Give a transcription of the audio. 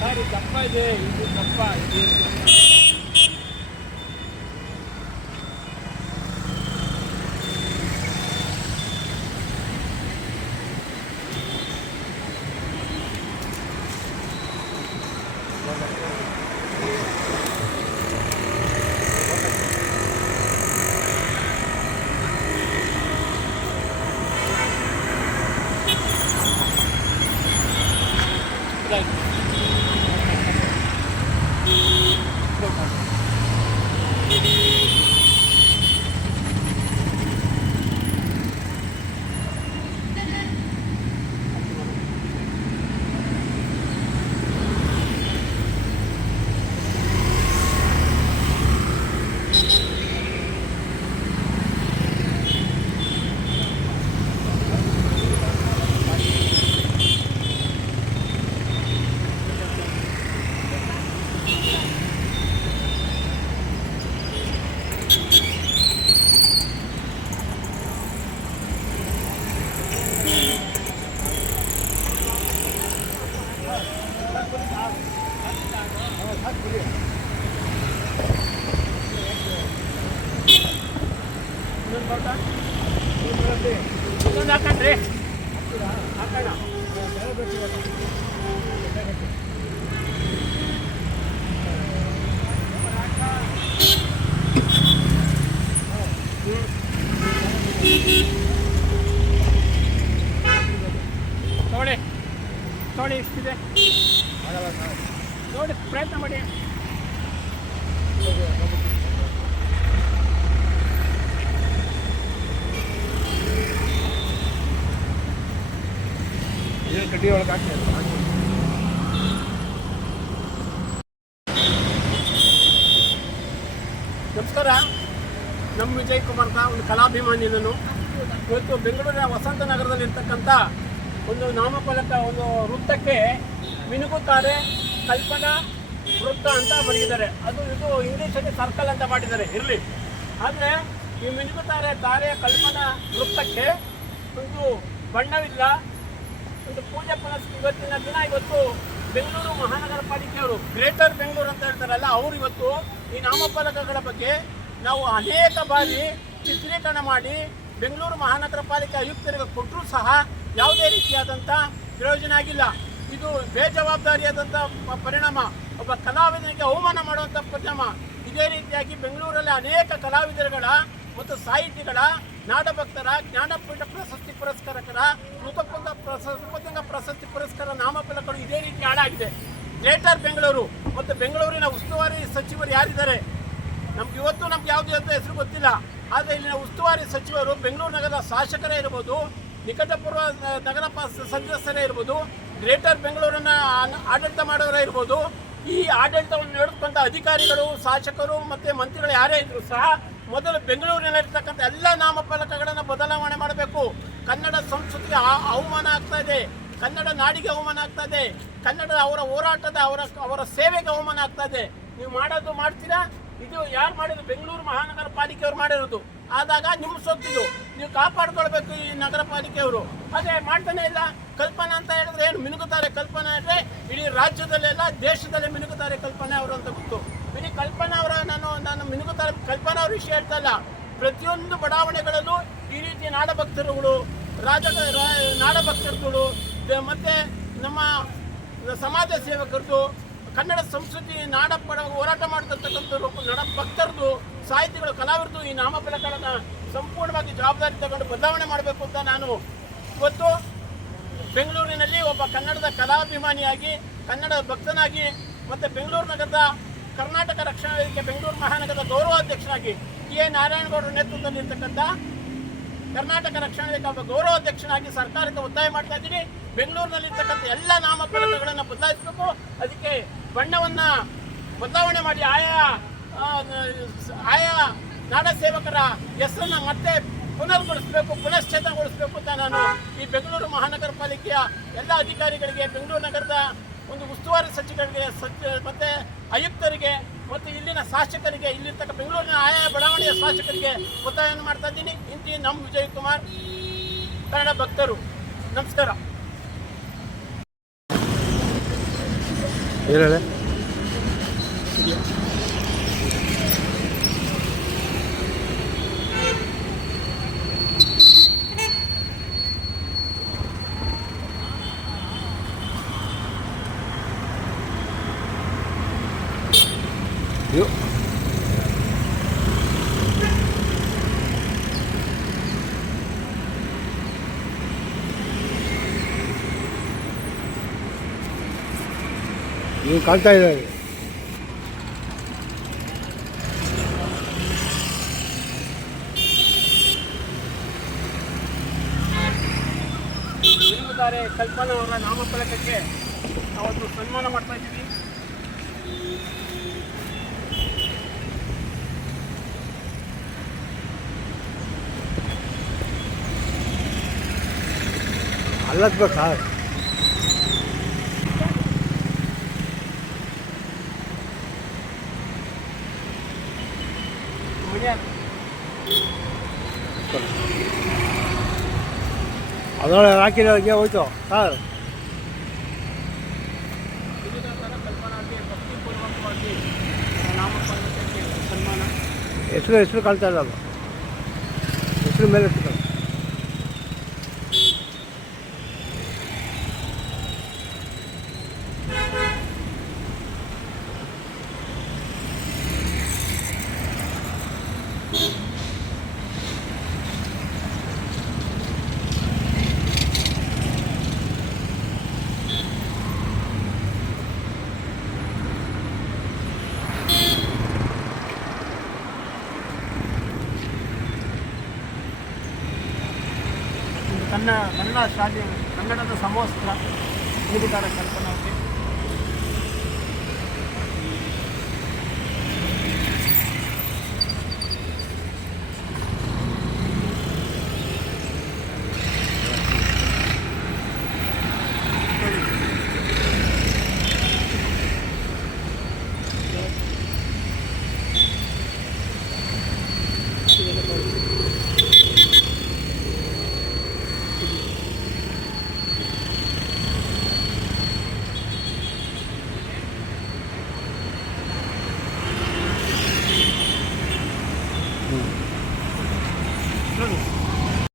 Sir ಇದು ದಪ್ಪ ಇದೆ ಇದು ದಪ್ಪ ಇದು ಇದಾಯ್ತು. ಇನ್ನೊಂದು 在。ಹಾಕಣ್ರಿ ಹಾಕೋಣ ನೋಡಿ ನೋಡಿ ಎಷ್ಟಿದೆ ನೋಡಿ, ಪ್ರಯತ್ನ ಮಾಡಿ. ಕಡ್ಡಿ ಒಳಗೆ ಹಾಕಿ ನಮಸ್ಕಾರ. ನಮ್ಮ ವಿಜಯ್ ಕುಮಾರ್ ಅಂತ ಒಂದು ಕಲಾಭಿಮಾನಿ ನಾನು. ಇವತ್ತು ಬೆಂಗಳೂರಿನ ವಸಂತ ನಗರದಲ್ಲಿರ್ತಕ್ಕಂಥ ಒಂದು ನಾಮಫಲಕ ಒಂದು ವೃತ್ತಕ್ಕೆ ಮಿನುಗುತ್ತಾರೆ. ಕಲ್ಪನಾ ವೃತ್ತ ಅಂತ ಬರೆದಿದ್ದಾರೆ. ಅದು ಇದು ಇಂಗ್ಲೀಷಲ್ಲಿ ಸರ್ಕಲ್ ಅಂತ ಮಾಡಿದ್ದಾರೆ. ಇರಲಿ. ಆದರೆ ಈ ಮಿನುಗು ತಾರೆ ಕಲ್ಪನಾ ವೃತ್ತಕ್ಕೆ ಒಂದು ಬಣ್ಣವಿಲ್ಲ. ಒಂದು ಪೂಜೆ ಪುನಸ್ ಇವತ್ತಿನ ದಿನ ಇವತ್ತು ಬೆಂಗಳೂರು ಮಹಾನಗರ ಪಾಲಿಕೆಯವರು ಗ್ರೇಟರ್ ಬೆಂಗಳೂರು ಅಂತ ಹೇಳ್ತಾರಲ್ಲ, ಅವರು ಇವತ್ತು ಈ ನಾಮಫಲಕಗಳ ಬಗ್ಗೆ ನಾವು ಅನೇಕ ಬಾರಿ ಚಿತ್ರೀಕರಣ ಮಾಡಿ ಬೆಂಗಳೂರು ಮಹಾನಗರ ಪಾಲಿಕೆ ಆಯುಕ್ತರಿಗೆ ಕೊಟ್ಟರೂ ಸಹ ಯಾವುದೇ ರೀತಿಯಾದಂಥ ಪ್ರಯೋಜನ ಆಗಿಲ್ಲ. ಇದು ಬೇಜವಾಬ್ದಾರಿಯಾದಂಥ ಪರಿಣಾಮ. ಒಬ್ಬ ಕಲಾವಿದನಿಗೆ ಅವಮಾನ ಮಾಡುವಂಥ ಪರಿಣಾಮ. ಇದೇ ರೀತಿಯಾಗಿ ಬೆಂಗಳೂರಲ್ಲಿ ಅನೇಕ ಕಲಾವಿದರುಗಳ ಮತ್ತು ಸಾಹಿತಿಗಳ, ನಾಡಭಕ್ತರ, ಜ್ಞಾನಪೀಠ ಪ್ರಶಸ್ತಿ ಪುರಸ್ಕಾರಕರ ಮೃತಪಂಗ ಪ್ರಶಸ್ತಿ ಪ್ರಶಸ್ತಿ ಪುರಸ್ಕಾರ ನಾಮಫಲಕಗಳು ಇದೇ ರೀತಿ ಹಾಳಾಗಿದೆ. ಗ್ರೇಟರ್ ಬೆಂಗಳೂರು ಮತ್ತು ಬೆಂಗಳೂರಿನ ಉಸ್ತುವಾರಿ ಸಚಿವರು ಯಾರಿದ್ದಾರೆ? ನಮ್ಗೆ ಇವತ್ತು ನಮ್ಗೆ ಯಾವುದು ಅಂತ ಹೆಸರು ಗೊತ್ತಿಲ್ಲ. ಆದರೆ ಇಲ್ಲಿನ ಉಸ್ತುವಾರಿ ಸಚಿವರು ಬೆಂಗಳೂರು ನಗರದ ಶಾಸಕರೇ ಇರ್ಬೋದು, ನಿಕಟಪೂರ್ವ ನಗರ ಸದಸ್ಯರೇ ಇರ್ಬೋದು ಗ್ರೇಟರ್ ಬೆಂಗಳೂರನ್ನ ಆಡಳಿತ ಮಾಡೋರೇ ಇರ್ಬೋದು. ಈ ಆಡಳಿತವನ್ನು ನಡೆದುಕೊಂಡ ಅಧಿಕಾರಿಗಳು, ಶಾಸಕರು ಮತ್ತು ಮಂತ್ರಿಗಳು ಯಾರೇ ಇದ್ರು ಸಹ ಮೊದಲು ಬೆಂಗಳೂರಿನಲ್ಲಿರ್ತಕ್ಕಂಥ ಎಲ್ಲ ನಾಮಫಲಕಗಳನ್ನು ಬದಲಾವಣೆ ಮಾಡಬೇಕು. ಕನ್ನಡ ಸಂಸ್ಕೃತಿಗೆ ಅವಮಾನ ಆಗ್ತಾ ಇದೆ. ಕನ್ನಡ ನಾಡಿಗೆ ಅವಮಾನ ಆಗ್ತಾ ಇದೆ. ಕನ್ನಡ ಅವರ ಹೋರಾಟದ ಅವರ ಅವರ ಸೇವೆಗೆ ಅವಮಾನ ಆಗ್ತಾ ಇದೆ. ನೀವು ಮಾಡೋದು ಮಾಡ್ತೀರಾ? ಇದು ಯಾರು ಮಾಡಿದ್ರು ಬೆಂಗಳೂರು ಮಹಾನಗರ ಪಾಲಿಕೆಯವರು ಮಾಡಿರೋದು. ಆದಾಗ ನಿಮ್ಮ ಸೊತ್ತಿದು ನೀವು ಕಾಪಾಡ್ಕೊಳ್ಬೇಕು ಈ ನಗರ ಪಾಲಿಕೆಯವರು. ಅದೇ ಮಾಡ್ತಾನೆ ಇಲ್ಲ. ಕಲ್ಪನಾ ಅಂತ ಹೇಳಿದ್ರೆ ಏನು ಮಿನುಗುತ್ತಾರೆ ಕಲ್ಪನಾ ಅಂದರೆ ಇಡೀ ರಾಜ್ಯದಲ್ಲೆಲ್ಲ ದೇಶದಲ್ಲೇ ಮಿನುಗುತ್ತಾರೆ ಕಲ್ಪನೆ ಅವರು ಅಂತ ಗೊತ್ತು. ಇಡೀ ಕಲ್ಪನಾ ಅವರ ನಾನು ನಾನು ಮಿನುಗುತ್ತಾರೆ. ಕಲ್ಪನಾ ಅವ್ರ ವಿಷಯ ಹೇಳ್ತಲ್ಲ ಪ್ರತಿಯೊಂದು ಬಡಾವಣೆಗಳಲ್ಲೂ ಈ ರೀತಿ ನಾಡಭಕ್ತರುಗಳು, ರಾಜ ನಾಡಭಕ್ತರುಗಳು ಮತ್ತು ನಮ್ಮ ಸಮಾಜ ಸೇವಕರದು ಕನ್ನಡ ಸಂಸ್ಕೃತಿ ನಾಡ ಹೋರಾಟ ಮಾಡ್ತಕ್ಕಂಥ ನಡ ಭಕ್ತರದು ಸಾಹಿತಿಗಳು ಕಲಾವಿದರದು ಈ ನಾಮಫಲಕಗಳನ್ನು ಸಂಪೂರ್ಣವಾಗಿ ಜವಾಬ್ದಾರಿ ತಗೊಂಡು ಬದಲಾವಣೆ ಮಾಡಬೇಕು ಅಂತ ನಾನು ಇವತ್ತು ಬೆಂಗಳೂರಿನಲ್ಲಿ ಒಬ್ಬ ಕನ್ನಡದ ಕಲಾಭಿಮಾನಿಯಾಗಿ, ಕನ್ನಡ ಭಕ್ತನಾಗಿ ಮತ್ತು ಬೆಂಗಳೂರು ನಗರದ ಕರ್ನಾಟಕ ರಕ್ಷಣಾ ವೇದಿಕೆ, ಬೆಂಗಳೂರು ಮಹಾನಗರದ ಗೌರವಾಧ್ಯಕ್ಷನಾಗಿ ಎ ನಾರಾಯಣಗೌಡರ ನೇತೃತ್ವದಲ್ಲಿರ್ತಕ್ಕಂಥ ಕರ್ನಾಟಕ ರಕ್ಷಣಾ ಒಬ್ಬ ಗೌರವಾಧ್ಯಕ್ಷನಾಗಿ ಸರ್ಕಾರಕ್ಕೆ ಒತ್ತಾಯ ಮಾಡ್ತಾ ಇದ್ದೀನಿ. ಬೆಂಗಳೂರಿನಲ್ಲಿರ್ತಕ್ಕಂಥ ಎಲ್ಲ ನಾಮಫಲಕಗಳನ್ನು ಬದಲಾಯಿಸಬೇಕು. ಅದಕ್ಕೆ ಬಣ್ಣವನ್ನ ಬದಲಾವಣೆ ಮಾಡಿ ಆಯಾ ಆಯಾ ನಾಡ ಸೇವಕರ ಹೆಸರನ್ನ ಮತ್ತೆ ಪುನರ್ಗೊಳಿಸಬೇಕು ಪುನಶ್ಚೇತನಗೊಳಿಸಬೇಕು ಅಂತ ನಾನು ಈ ಬೆಂಗಳೂರು ಮಹಾನಗರ ಪಾಲಿಕೆಯ ಎಲ್ಲ ಅಧಿಕಾರಿಗಳಿಗೆ, ಬೆಂಗಳೂರು ನಗರದ ಒಂದು ಉಸ್ತುವಾರಿ ಸಚಿವರಿಗೆ, ಸಚಿ, ಮತ್ತೆ ಆಯುಕ್ತರಿಗೆ ಮತ್ತು ಇಲ್ಲಿನ ಶಾಸಕರಿಗೆ, ಇಲ್ಲಿರ್ತಕ್ಕ ಬೆಂಗಳೂರಿನ ಆಯಾ ಬಡಾವಣೆಯ ಶಾಸಕರಿಗೆ ಒತ್ತಾಯವನ್ನು ಮಾಡ್ತಾ ಇದ್ದೀನಿ. ಇಂತಿ ನಮ್ಮ ವಿಜಯ್ ಕುಮಾರ್ ಕನ್ನಡ ಭಕ್ತರು, ನಮಸ್ಕಾರ. ನೀವು ಕಾಣ್ತಾ ಇದ್ದಾರೆ ಕಲ್ಪನಾ ಅವರ ನಾಮಫಲಕಕ್ಕೆ ಅವತ್ತು ಸನ್ಮಾನ ಮಾಡ್ತಾ ಇದ್ದೀವಿ. ಅಲ್ಲದ ಸರ್ ಅದರೊಳಗೆ ಹಾಕಿರೋರಿಗೆ ಹೋಯ್ತು. ಸರ್. ಹೆಸರು ಹೆಸರು ಕಾಣ್ತಾ ಇಲ್ಲ ಹೆಸರು ಮೇಲೆ ಹೆಸರು ಕಾಣ್ತಾ ಒಂದು ಕನ್ನ ಕನ್ನಡ ಶಾಲೆ ಕನ್ನಡದ ಸಮವಸ್ತ್ರ ನೀಡಿದ್ದಾರೆ ಕಲ್ಪನಾಗೆ